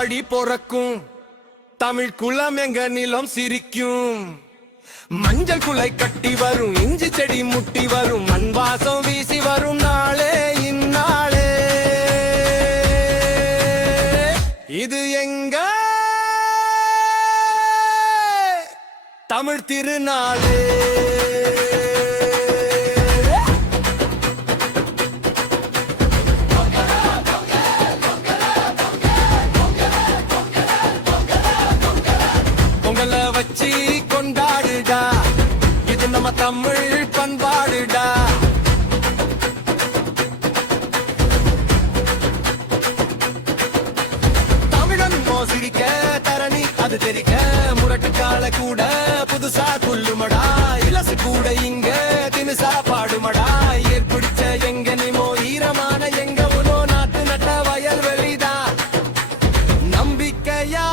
வழி பொறக்கும் தமிழ் குலம் எங்க நிலம் சிரிக்கும் மஞ்சள் குலை கட்டி வரும் இஞ்சி செடி முட்டி வரும் மண் வாசம் வீசி வரும் நாளே இந்நாளே இது எங்க தமிழ் திருநாளே பொங்கலை வச்சு கொண்டாடுடா இது நம்ம தமிழ் பண்பாடுடா தமிழன் மோசிரிக்க தரணி அது தெரிக்க முரட்டு கால கூட புதுசா துள்ளுமடா இலசு கூட இங்க தினுசா பாடுமடா ஏற்பிடிச்ச எங்க நிமோ ஈரமான எங்க உனோ நாட்டு நட்ட வயல் வெளிதான் நம்பிக்கையா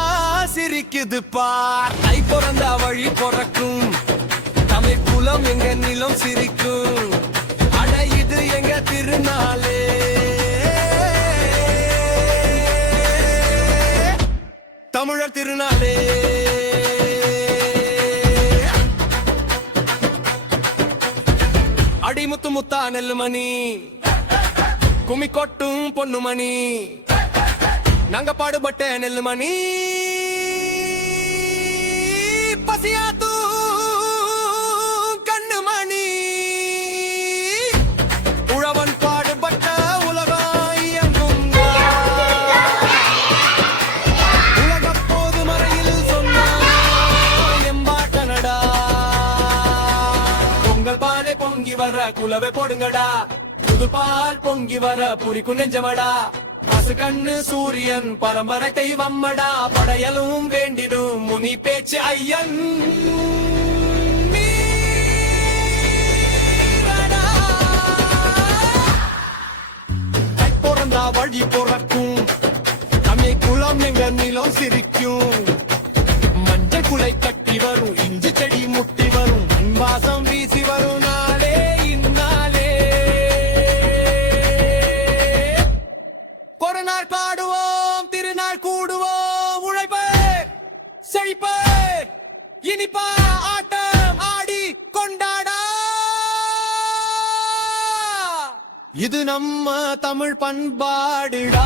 சிரிக்குது பார் தை பிறந்தா வழி பொறக்கும் தமிழ் குலம் எங்க நிலம் சிரிக்கும் அட இது எங்க திருநாளே தமிழர் திருநாளே அடிமுத்து முத்தா நெல்லுமணி கும்மி கொட்டும் பொண்ணுமணி நாங்க பாடுபட்ட நெல்லுமணி பசியாத்து கண்ணுமணி உழவன் பாடுபட்ட உலகம் இயங்கும் உலக போது மறையில் சொன்ன எம்பாட்டனடா பொங்கல் பானை பொங்கி வர குலவை போடுங்கடா புது பால் பொங்கி வர புரிக்கும் நெஞ்சமடா பசு கண்ணு சூரியன் பரம்பரை தெய்வம்மடா படையலும் வேண்டிடும் முனி பேச்சு ஐயன் பிறந்தா வழி பொறக்கும் தமிழ் குலம் எங்க நிலம் சிரிக்கும் மஞ்சள் குலை கட்டி வரும் இஞ்சி செடி முட்டி வரும் மண் வாசம் வீசி வரும் நாளே இந்நாளே ஒரு நாள் பாடுவோம் திருநாள் கூடுவோம் உழைப்பே செழிப்பே இனிப்பா ஆட்டம் ஆடி கொண்டாடா இது நம்ம தமிழ் பண்பாடுடா.